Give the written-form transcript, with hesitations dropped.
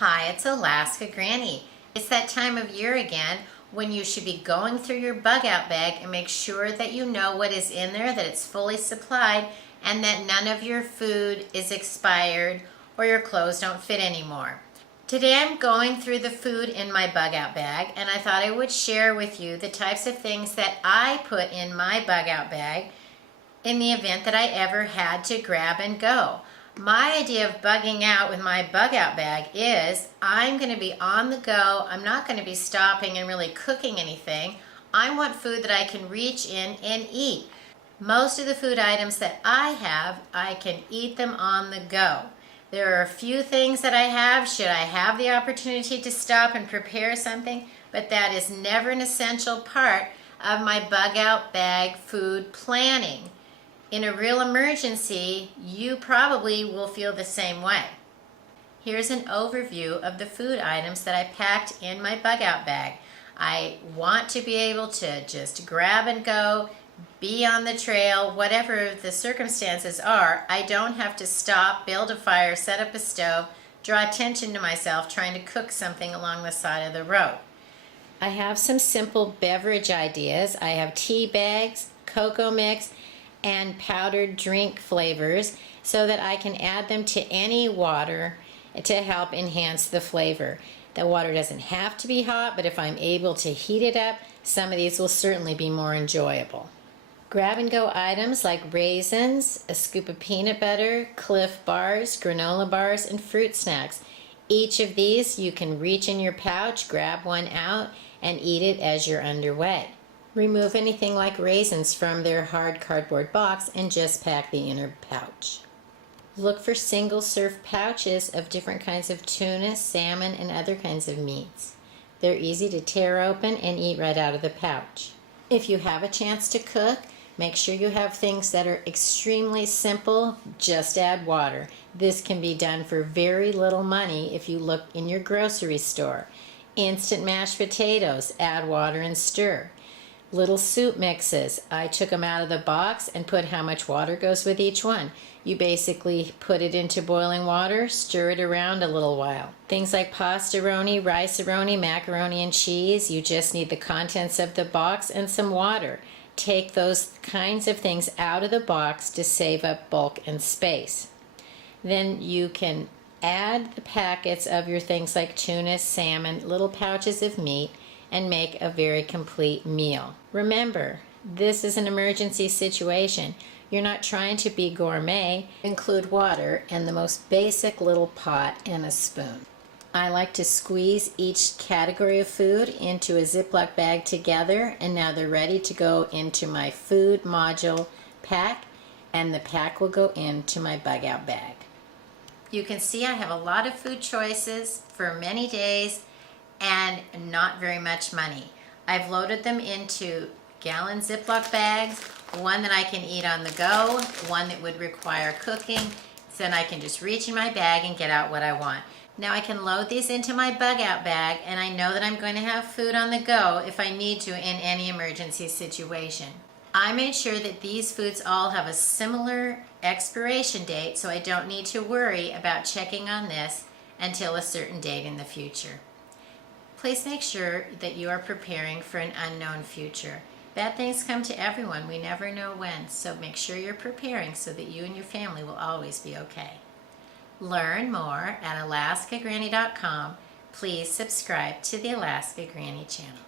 Hi, it's Alaska Granny. It's that time of year again when you should be going through your bug out bag and make sure that you know what is in there, that it's fully supplied, and that none of your food is expired or your clothes don't fit anymore. Today I'm going through the food in my bug out bag, and I thought I would share with you the types of things that I put in my bug out bag in the event that I ever had to grab and go. My idea of bugging out with my bug out bag is I'm going to be on the go. I'm not going to be stopping and really cooking anything. I want food that I can reach in and eat. Most of the food items that I have, I can eat them on the go. There are a few things that I have should I have the opportunity to stop and prepare something, but that is never an essential part of my bug out bag food planning. In a real emergency, you probably will feel the same way. Here's an overview of the food items that I packed in my bug out bag. I want to be able to just grab and go, be on the trail, whatever the circumstances are. I don't have to stop, build a fire, set up a stove, draw attention to myself trying to cook something along the side of the road. I have some simple beverage ideas. I have tea bags, cocoa mix, and powdered drink flavors so that I can add them to any water to help enhance the flavor. The water doesn't have to be hot, but if I'm able to heat it up, some of these will certainly be more enjoyable. Grab and go items like raisins, a scoop of peanut butter, Cliff bars, granola bars, and fruit snacks. Each of these you can reach in your pouch, grab one out, and eat it as you're underway. Remove anything like raisins from their hard cardboard box and just pack the inner pouch. Look for single-serve pouches of different kinds of tuna, salmon, and other kinds of meats. They're easy to tear open and eat right out of the pouch. If you have a chance to cook, make sure you have things that are extremely simple. Just add water. This can be done for very little money if you look in your grocery store. Instant mashed potatoes, add water and stir. Little soup mixes. I took them out of the box and put how much water goes with each one. You basically put it into boiling water, stir it around a little while. Things like pasta-roni, rice-a-roni, macaroni and cheese, you just need the contents of the box and some water. Take those kinds of things out of the box to save up bulk and space. Then you can add the packets of your things like tuna, salmon, little pouches of meat, and make a very complete meal. Remember, this is an emergency situation. You're not trying to be gourmet. Include water and the most basic little pot and a spoon. I like to squeeze each category of food into a Ziploc bag together, and now they're ready to go into my food module pack, and the pack will go into my bug out bag. You can see I have a lot of food choices for many days and not very much money. I've loaded them into gallon Ziploc bags, one that I can eat on the go, one that would require cooking, so then I can just reach in my bag and get out what I want. Now I can load these into my bug out bag, and I know that I'm going to have food on the go if I need to in any emergency situation. I made sure that these foods all have a similar expiration date, so I don't need to worry about checking on this until a certain date in the future. Please make sure that you are preparing for an unknown future. Bad things come to everyone. We never know when, so make sure you're preparing so that you and your family will always be okay. Learn more at alaskagranny.com. Please subscribe to the Alaska Granny channel.